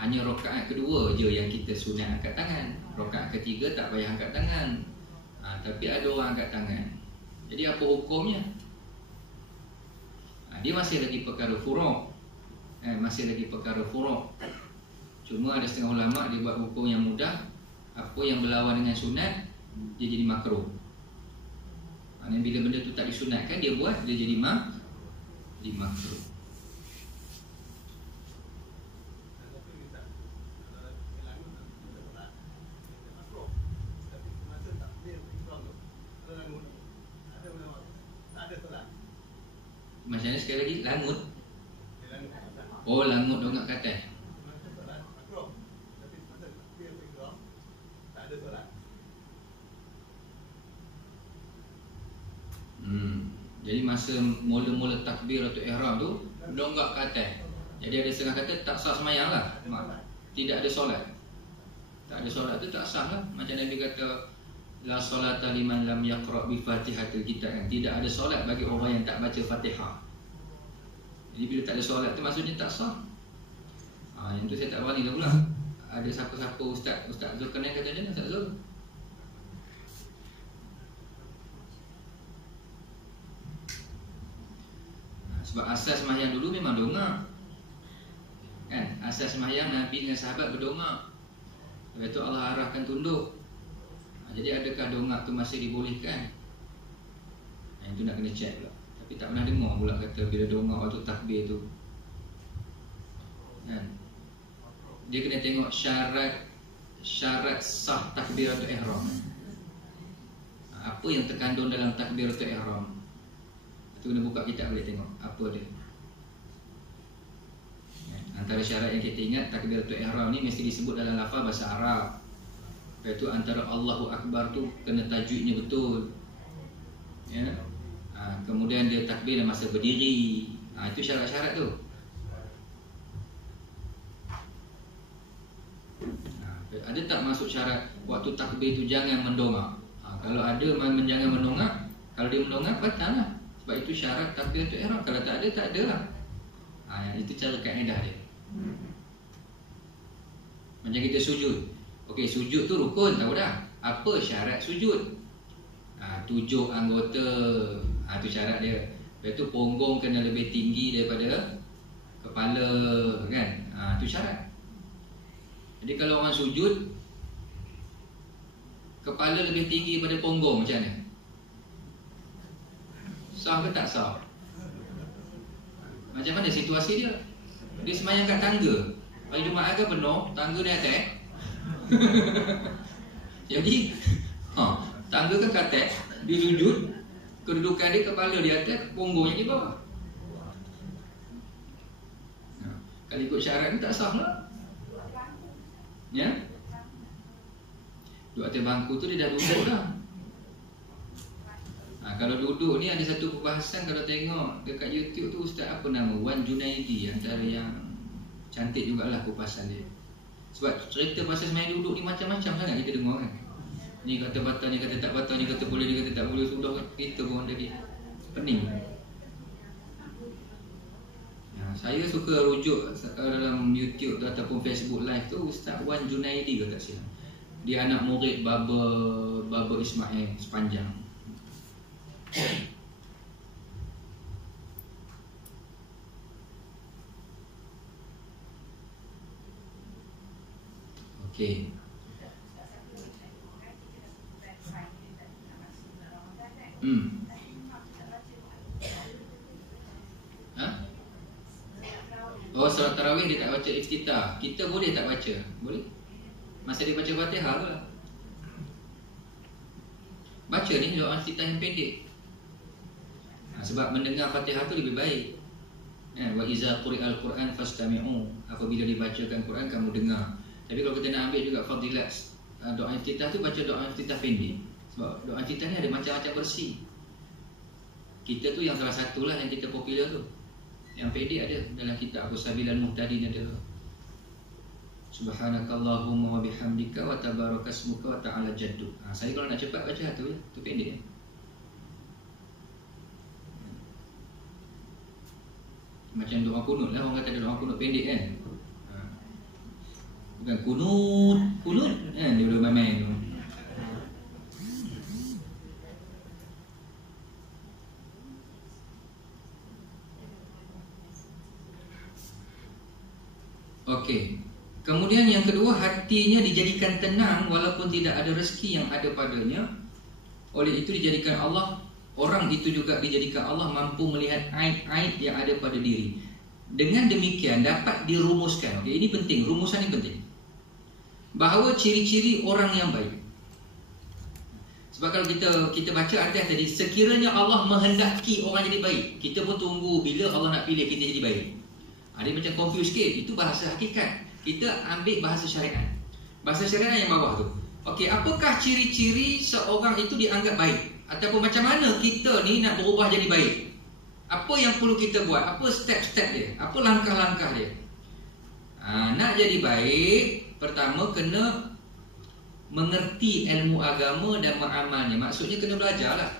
hanya rakaat kedua je yang kita sunat angkat tangan. Rakaat ketiga tak payah angkat tangan. Tapi ada orang angkat tangan. Jadi apa hukumnya? Dia masih lagi perkara furu'. Masih lagi perkara furu'. Cuma ada setengah ulama' dia buat hukum yang mudah. Apa yang berlawan dengan sunat, dia jadi makruh. Maknanya bila benda tu tak disunatkan, dia buat, dia jadi makruh. Macam mana sekali lagi? Langut. Oh, langut dongak ke atas. Jadi masa mula-mula takbir atau ihram tu dongak ke atas. Jadi ada setengah kata tak sah semayang lah. Tidak ada solat. Tak ada solat tu tak sah lah. Macam Nabi kata, la solata liman lam yaqra' bi fatihatil kitab, kan? Tidak ada solat bagi orang yang tak baca Fatihah. Jadi bila tak ada solat tu maksudnya tak sah. Yang tu saya tak berani dah pula. Ada siapa-siapa Ustaz Zulkarnain kata macam mana Ustaz Zul? Sebab asas sembahyang dulu memang dongak, kan? Asas sembahyang Nabi dengan sahabat berdongak. Lepas tu Allah arahkan tunduk. Jadi adakah dongak tu masih dibolehkan? Yang tu nak kena check pula. Tapi tak pernah dengar pula kata bila dongak waktu takbir tu, kan? Dia kena tengok syarat sah takbiratul ihram. Apa yang terkandung dalam takbiratul ihram? Itu kena buka kitab boleh tengok apa dia. Antara syarat yang kita ingat, takbiratul ihram ni mesti disebut dalam lafaz bahasa Arab. Lepas tu antara Allahu Akbar tu kena tajwidnya betul. Ya. Kemudian dia takbir dalam masa berdiri. Itu syarat-syarat tu. Ada tak masuk syarat waktu takbir tu jangan mendongak? Kalau ada jangan mendongak, kalau dia mendongak batal lah. Sebab itu syarat takbiratul ihram. Kalau tak ada lah. Itu cara kaedah dia. Macam kita sujud. Okey, sujud tu rukun, tahu dah. Apa syarat sujud? 7 anggota. Itu syarat dia. Lepas tu punggung kena lebih tinggi daripada kepala, kan? Itu syarat. Jadi kalau orang sujud kepala lebih tinggi daripada punggung, macam mana? Sah ke tak sah? Macam mana situasi dia? Dia semayang kat tangga. Hari Jumaat ke penuh, tangga ni atas. Jadi tangga kan kat atas, dia sujud, Kedudukan dia, kepala di atas, punggungnya di bawah. Kalau ikut syarat ni tak sah lah. Ya? Duduk atas bangku tu dia dah duduk dah. Kalau duduk ni ada satu perbahasan, kalau tengok dekat YouTube tu, ustaz apa nama, Wan Junaidi, antara yang cantik jugalah kupasan dia. Sebab cerita pasal semayang duduk ni macam-macam sangat kita dengar kan. Ni kata batal, ni kata tak batal, ni kata boleh, ni kata tak boleh. Sudah kita pun lagi pening. Saya suka rujuk dalam YouTube tu ataupun Facebook Live tu, Ustaz Wan Junaidi ke tak silap. Dia anak murid Baba Ismail sepanjang. Okey. Oh, solat tarawih dia tak baca iftitah. Kita boleh tak baca? Boleh. Masa dia baca Fatihah ke? Baca ni doa iftitah yang pendek. Sebab mendengar Fatihah tu lebih baik. Wa iza quri'al Quran fastami'u. Apabila dibacakan Quran, kamu dengar. Tapi kalau kita nak ambil juga fadilat doa iftitah tu, baca doa iftitah pendek. Sebab doa iftitah ni ada macam-macam versi. Kita tu yang salah satulah yang kita popular tu. Yang pendek ada dalam kitab Abu Sabilal Muhtadin ada. Subhanakallahumma wa bihamdika wa tabarakasmuka wa ta'ala jadduk. Saya kalau nak cepat baca tu ya, tu pendek. Macam doa kunut lah, orang kata ada doa kunut pendek kan. Bukan kunut kan, dia boleh main-main tu. Okey. Kemudian yang kedua, hatinya dijadikan tenang walaupun tidak ada rezeki yang ada padanya. Oleh itu dijadikan Allah, orang itu juga dijadikan Allah mampu melihat aib-aib yang ada pada diri. Dengan demikian dapat dirumuskan. Okey, ini penting, rumusan ini penting. Bahawa ciri-ciri orang yang baik. Sebab kalau kita baca atas tadi, sekiranya Allah menghendaki orang jadi baik, kita pun tunggu bila Allah nak pilih kita jadi baik. Dia macam confuse sikit. Itu bahasa hakikat. Kita ambil bahasa syariat. Bahasa syariat yang bawah tu. Okey, apakah ciri-ciri seorang itu dianggap baik? Ataupun macam mana kita ni nak berubah jadi baik? Apa yang perlu kita buat? Apa step-step dia? Apa langkah-langkah dia? Nak jadi baik, pertama kena mengerti ilmu agama dan mengamalnya. Maksudnya kena belajar lah.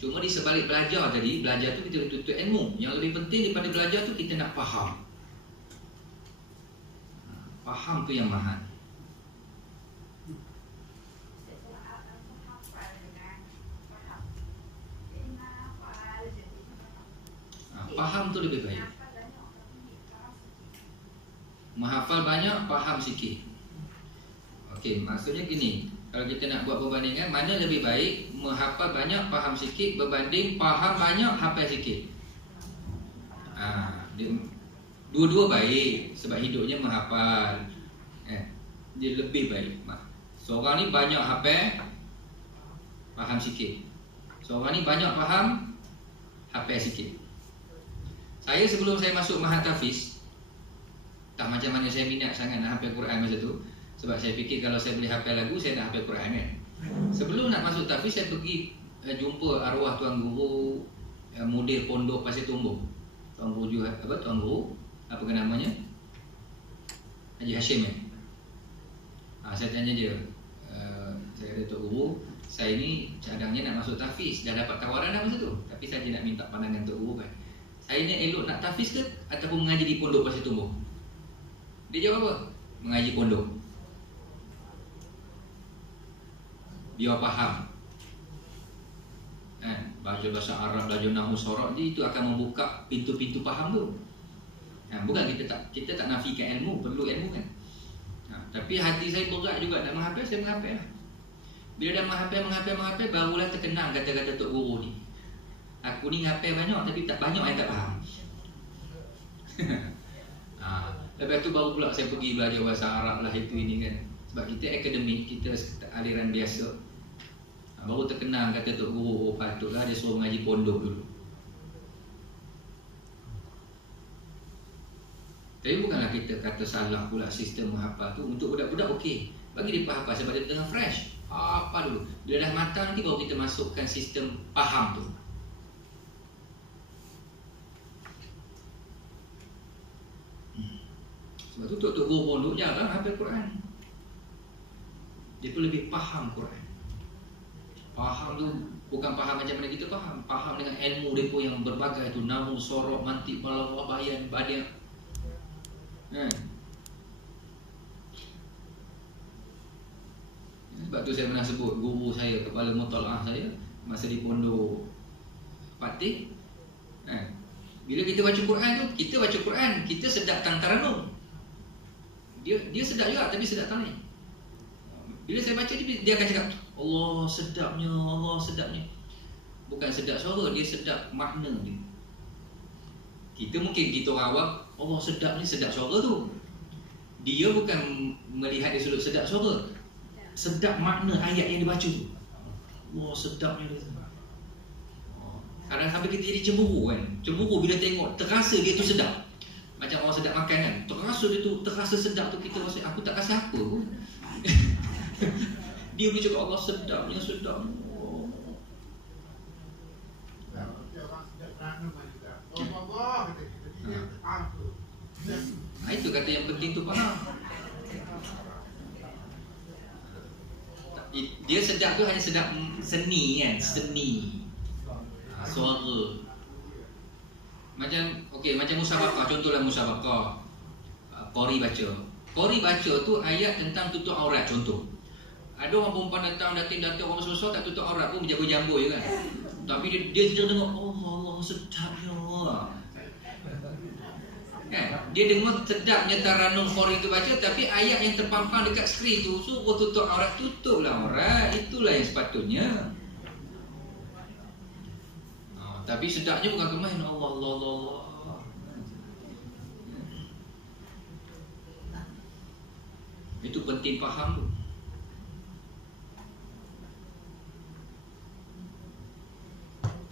Cuma di sebalik belajar tadi, belajar tu kita tuntut ilmu. Yang lebih penting daripada belajar tu kita nak faham. Faham tu yang mahal. Faham tu lebih baik. Menghafal banyak, faham sikit. Okey, maksudnya gini. Kalau kita nak buat perbandingan, mana lebih baik, menghafal banyak, faham sikit, berbanding faham banyak, hafal sikit? Dua-dua baik. Sebab hidupnya menghafal, dia lebih baik. Seorang ni banyak hafal, faham sikit. Seorang ni banyak faham, hafal sikit. Saya sebelum saya masuk Mahat Hafiz, tak macam mana saya minat sangat nak hafal Quran masa tu. Sebab saya fikir kalau saya boleh hafal lagu, saya nak hafal Quran kan. Sebelum nak masuk tahfiz, saya pergi jumpa arwah tuan guru mudir pondok Pasir Tumbuh. Tuan guru apa ke namanya? Haji Hashim kan. Saya tanya dia, saya kata Tok Guru, saya ni cadangnya nak masuk tahfiz, dah dapat tawaran dah masa tu. Tapi saya nak minta pandangan Tok Guru kan. Saya ni elok nak tahfiz ke ataupun mengaji di pondok Pasir Tumbuh? Dia jawab apa? Mengaji pondok. Dia faham. Baca bahasa Arab, belajar nahwu sorab je, itu akan membuka pintu-pintu faham tu. Bukan kita tak nafikan ilmu, perlu ilmu kan. Tapi hati saya berat juga nak menghafal, saya menghafal lah. Bila dah menghafal, barulah terkenang kata-kata Tok Guru ni. Aku ni menghafal banyak tapi tak banyak yang tak faham. Lepas tu baru pula saya pergi belajar bahasa Arab lah, itu ini kan. Sebab kita akademik, kita aliran biasa. Baru terkenal kata Tok Guru, patutlah dia suruh mengaji pondok dulu. Tapi bukanlah kita kata salah pula sistem menghafal tu. Untuk budak-budak okey, bagi dia hafal sebab dia tengah fresh. Apa dulu, dia dah matang nanti baru kita masukkan sistem faham tu. Sebab tu Tok Guru pondok jarang hafal Quran. Dia pun lebih faham Quran. Faham tu bukan faham macam mana kita faham. Faham dengan ilmu mereka yang berbagai tu, nahu, sorok, mantik, balaghah, bayan, badiah. Sebab tu saya pernah sebut guru saya, kepala mutalaah saya masa di pondok Patih. Bila kita baca Quran tu, kita baca Quran, kita sedap taranum. Dia sedap juga tapi sedap tanah. Bila saya baca dia akan cakap Allah sedapnya, Allah sedapnya. Bukan sedap suara, dia sedap makna dia. Kita mungkin kita orang awam, Allah sedapnya sedap suara tu. Dia bukan melihat dia sudut sedap suara, sedap makna ayat yang dibaca tu. Allah sedapnya dia. Kadang sampai kita jadi cemburu kan. Cemburu bila tengok terasa dia tu sedap. Macam orang sedap makan kan, terasa sedap tu, kita rasa aku tak rasa apa pun. Dia boleh cakap Allah sedapnya, sedapnya. Itu kata yang penting tu faham. Dia sedap tu hanya sedap seni kan, seni suara. Macam musabaqah, contohlah musabaqah. Qori baca tu ayat tentang tutup aurat contoh. Ada orang perempuan datang orang susah tak tutup aurat pun berjambur-jambur je kan. Tapi dia dengar Allah sedapnya. Kan? Dia dengar sedapnya taranum Qori tu baca, tapi ayat yang terpampang dekat skrin tu suruh tutup aurat, tutuplah aurat. Itulah yang sepatutnya. Tapi sedapnya bukan kemahin Allah. Itu penting faham tu.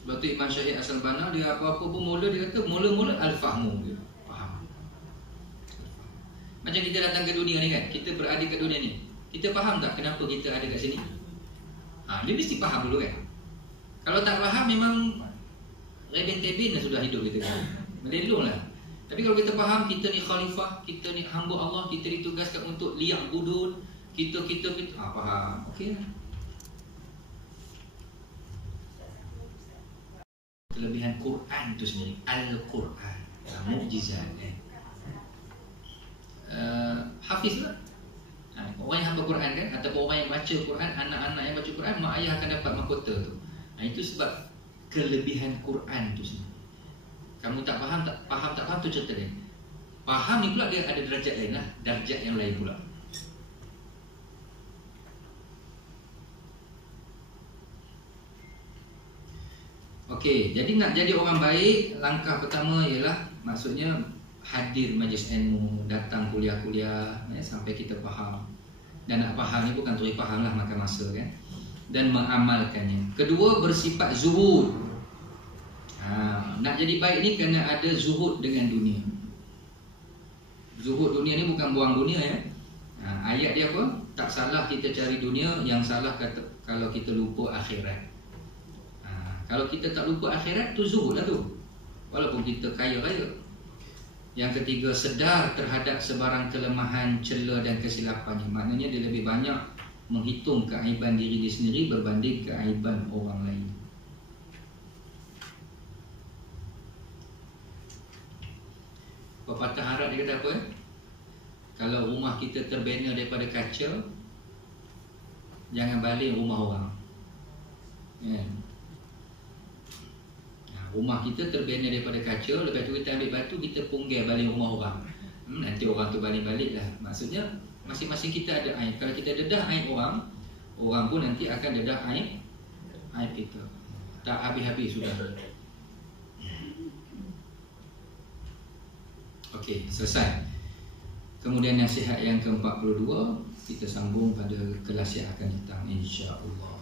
Sebab tu Imam Syahid As-Salbana dia apa-apa pun mula dia kata mula-mula al-fahmu dia. Faham. Macam kita datang ke dunia ni kan, kita berada ke dunia ni. Kita faham tak kenapa kita ada kat sini? Dia mesti faham dulu kan. Kalau tak faham memang Reden Tebin dah sudah hidup kita kan. Melelong lah. Tapi kalau kita faham kita ni khalifah, kita ni hamba Allah, kita ditugaskan untuk liak budud, kita faham. Okey lah. Kelebihan Quran tu sendiri, Al-Quran, mukjizat kan. Hafiz lah. Orang yang hafal Quran kan, ataupun orang yang baca Quran, anak-anak yang baca Quran, mak ayah akan dapat mahkota tu. Itu sebab kelebihan Quran tu sendiri. Kamu tak faham tu cerita lain. Faham ni pula dia ada derajat lain lah, darjat yang lain pula. Okey, jadi nak jadi orang baik, langkah pertama ialah maksudnya hadir majlis ilmu, datang kuliah-kuliah sampai kita faham. Dan nak faham ni bukan terus faham lah, makan masa kan. Dan mengamalkannya. Kedua, bersifat zuhud. Nak jadi baik ni kena ada zuhud dengan dunia. Zuhud dunia ni bukan buang dunia ya. Ayat dia apa? Tak salah kita cari dunia, yang salah kata kalau kita lupa akhirat. Kalau kita tak lupa akhirat tu zuhud lah tu. Walaupun kita kaya raya. Yang ketiga, sedar terhadap sebarang kelemahan, celah dan kesilapannya. Maknanya dia lebih banyak menghitung keaiban diri dia sendiri berbanding keaiban orang lain. Pepatah Arab dia kata apa ya? Kalau rumah kita terbina daripada kaca, jangan balik rumah orang. Rumah kita terbina daripada kaca, lepas tu kita ambil batu, kita punggah balik rumah orang. Nanti orang tu balik-balik lah. Maksudnya masing-masing kita ada aib. Kalau kita dedah aib orang, orang pun nanti akan dedah aib kita. Tak habis-habis sudah. Okey, selesai. Kemudian nasihat yang ke-42 kita sambung pada kelas yang akan datang, insya-Allah.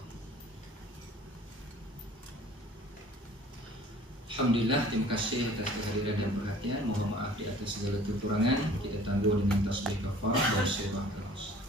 Alhamdulillah, terima kasih atas kehadiran dan perhatian. Mohon maaf di atas segala kekurangan. Kita tangguh dengan tasbih kafar dan surah Ikhlas.